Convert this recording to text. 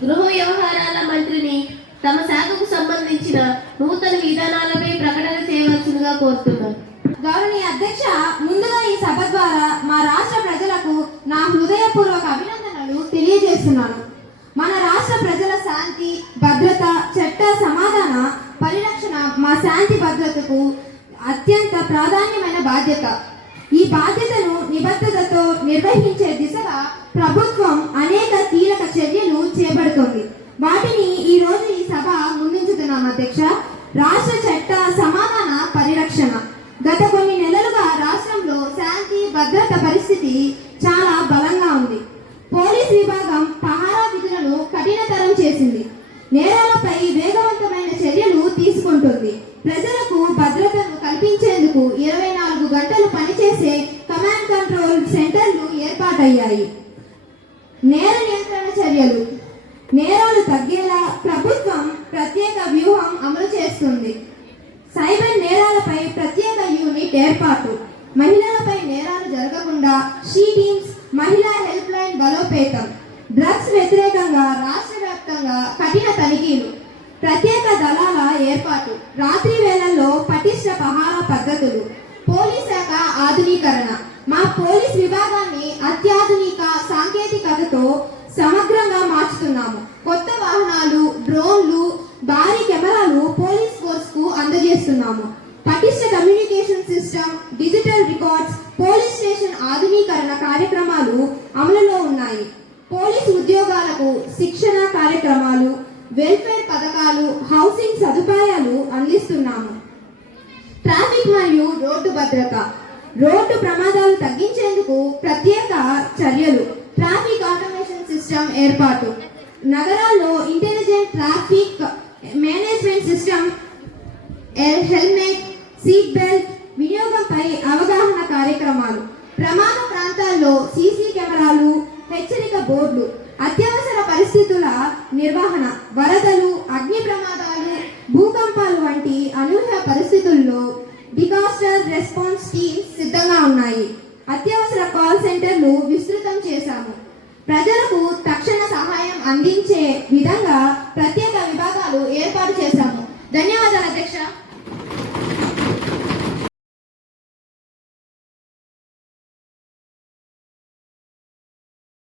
గృహ వ్యవహారాల మంత్రిని తమ శాఖకు సంబంధించిన నూతన విధానాలపై ప్రకటన చేయవలసిందిగా కోరుతున్నారు. గౌరవనీయ అధ్యక్ష, ముందుగా ఈ సభ ద్వారా మా రాష్ట్ర ప్రజలకు నా హృదయపూర్వక అభినందనలు తెలియజేస్తున్నాను. మన రాష్ట్ర ప్రజల శాంతి, భద్రత, చట్ట సమాధాన పరిరక్షణ మా శాంతి భద్రతకు అత్యంత ప్రాధాన్యమైన బాధ్యత. ఈ బాధ్యతను నిబద్ధతతో నిర్వహించే దిశగా ప్రభుత్వం అనేక కీలక చర్యలు చేపడుతోంది. వాటిని ఈ రోజు ఈ సభ ముందుంచుతున్నాం. అధ్యక్ష, రాష్ట్ర చట్ట సమాధాన పరిరక్షణ. గత కొన్ని నెలలుగా రాష్ట్రంలో శాంతి భద్రత పరిస్థితి చాలా బలంగా ఉంది. పోలీస్ విభాగం పహారా విధులను కఠినతరం చేసింది. నేరాలపై వేగవంతమైన చర్యలు తీసుకుంటుంది. ప్రజలకు భద్రతను కల్పించేందుకు 24 గంటలు పనిచేసే కమాండ్ కంట్రోల్ సెంటర్లు ఏర్పాటయ్యాయి. నేర నియంత్రణ చర్యలు. నేరాలు తగ్గేలా ప్రభుత్వం ప్రత్యేక వ్యూహం అమలు చేస్తుంది. సైబర్ నేరాలపై ప్రత్యేక యూనిట్ ఏర్పాటు. మహిళలపై నేరాలు జరగకుండా షీ టీమ్స్, మహిళా హెల్ప్ లైన్ బలోపేతం. డ్రగ్స్ వ్యతిరేకంగా రాష్ట్ర వ్యాప్తంగా కఠిన తనిఖీలు. ప్రత్యేక దళాల ఏర్పాటు. రాత్రి వేళల్లో పటిష్ట పహారా పద్ధతులు. పోలీస్ శాఖ ఆధునీకరణ. మా పోలీస్ విభాగాన్ని అత్యాధునిక సాంకేతికతతో సమగ్రంగా మార్చుతున్నాము. కొత్త వాహనాలు, డ్రోన్లు, భారీ కెమెరాలు పోలీస్ ఫోర్స్ కు అందజేస్తున్నాము. పటిష్ట communication system, digital records, police station ఆధునీకరణ కార్యక్రమాలు అమలులో ఉన్నాయి. పోలీసు ఉద్యోగాలకు శిక్షణ కార్యక్రమాలు, వెల్ఫేర్ పథకాలు, హౌసింగ్ సదుపాయాలు అందిస్తున్నాము. ట్రాఫిక్ మరియు రోడ్డు భద్రత. రోడ్డు ప్రమాదాలు తగ్గించేందుకు ప్రత్యేక చర్యలు. ట్రాఫిక్ ఆటోమేషన్ సిస్టమ్ ఏర్పాటు. నగరాల్లో intelligent traffic management system, helmet, seat belt వినియోగంపై అవగాహన కార్యక్రమాలు. ప్రమాద ప్రాంతాల్లో సీసీ కెమెరాలు, హెచ్చరిక బోర్డులు. అత్యవసర పరిస్థితుల నిర్వహణ. వరదలు, అగ్ని ప్రమాదాలు, భూకంపాలు వంటి అనూహ్య పరిస్థితుల్లో డిజాస్టర్ రెస్పాన్స్ టీమ్స్ సిద్ధంగా ఉన్నాయి. అత్యవసర కాల్ సెంటర్లు విస్తృతం చేశాము. ప్రజలకు తక్షణ సహాయం అందించే విధంగా ప్రత్యేక విభాగాలు ఏర్పాటు చేశాము. ధన్యవాదాలు అధ్యక్ష.